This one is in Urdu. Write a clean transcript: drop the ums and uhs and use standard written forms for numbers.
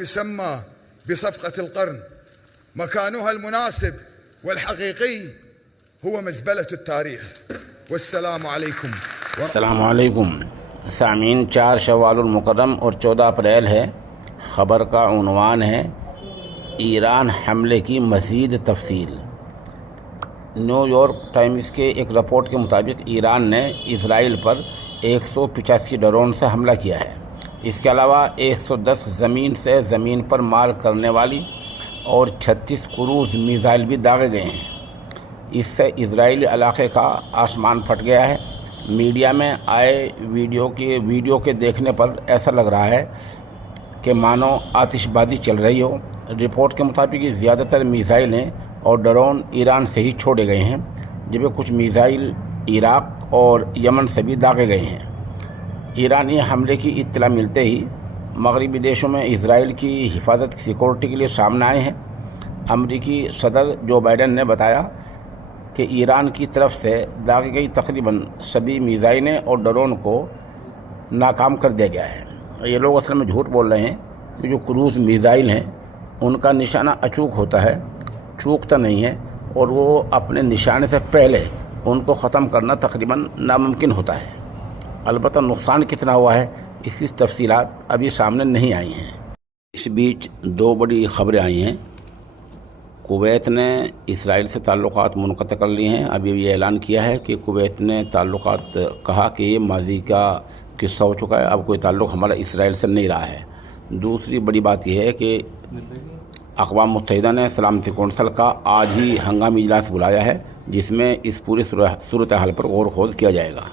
يسمى بصفقة القرن مكانها المناسب والحقيقي هو مزبلة التاريخ. والسلام عليكم. السلام علیکم سامعین، 4 شوال المکرم اور 14 اپریل ہے۔ خبر کا عنوان ہے ایران حملے کی مزید تفصیل۔ نیو یارک ٹائمز کے ایک رپورٹ کے مطابق ایران نے اسرائیل پر 185 ڈرون سے حملہ کیا ہے۔ اس کے علاوہ 110 زمین سے زمین پر مار کرنے والی اور 36 کروز میزائل بھی داغے گئے ہیں۔ اس سے اسرائیلی علاقے کا آسمان پھٹ گیا ہے۔ میڈیا میں آئے ویڈیو کے دیکھنے پر ایسا لگ رہا ہے کہ مانو آتش بازی چل رہی ہو۔ رپورٹ کے مطابق زیادہ تر میزائلیں اور ڈرون ایران سے ہی چھوڑے گئے ہیں، جبکہ کچھ میزائل عراق اور یمن سے بھی داغے گئے ہیں۔ ایرانی حملے کی اطلاع ملتے ہی مغربی دیشوں میں اسرائیل کی حفاظت سیکورٹی کے لیے سامنے آئے ہیں۔ امریکی صدر جو بائیڈن نے بتایا کہ ایران کی طرف سے داغی گئی تقریباً سبھی میزائلیں اور ڈرون کو ناکام کر دیا گیا ہے۔ یہ لوگ اصل میں جھوٹ بول رہے ہیں کہ جو کروز میزائل ہیں ان کا نشانہ اچوک ہوتا ہے، چوکتا نہیں ہے، اور وہ اپنے نشانے سے پہلے ان کو ختم کرنا تقریباً ناممکن ہوتا ہے۔ البتہ نقصان کتنا ہوا ہے اس کی تفصیلات ابھی سامنے نہیں آئی ہیں۔ اس بیچ 2 بڑی خبریں آئی ہیں۔ کویت نے اسرائیل سے تعلقات منقطع کر لیے ہیں۔ ابھی یہ اعلان کیا ہے کہ کویت نے تعلقات، کہا کہ یہ ماضی کا قصہ ہو چکا ہے، اب کوئی تعلق ہمارا اسرائیل سے نہیں رہا ہے۔ دوسری بڑی بات یہ ہے کہ اقوام متحدہ نے سلامتی کونسل کا آج ہی ہنگامی اجلاس بلایا ہے، جس میں اس پوری صورتحال پر غور و خوض کیا جائے گا۔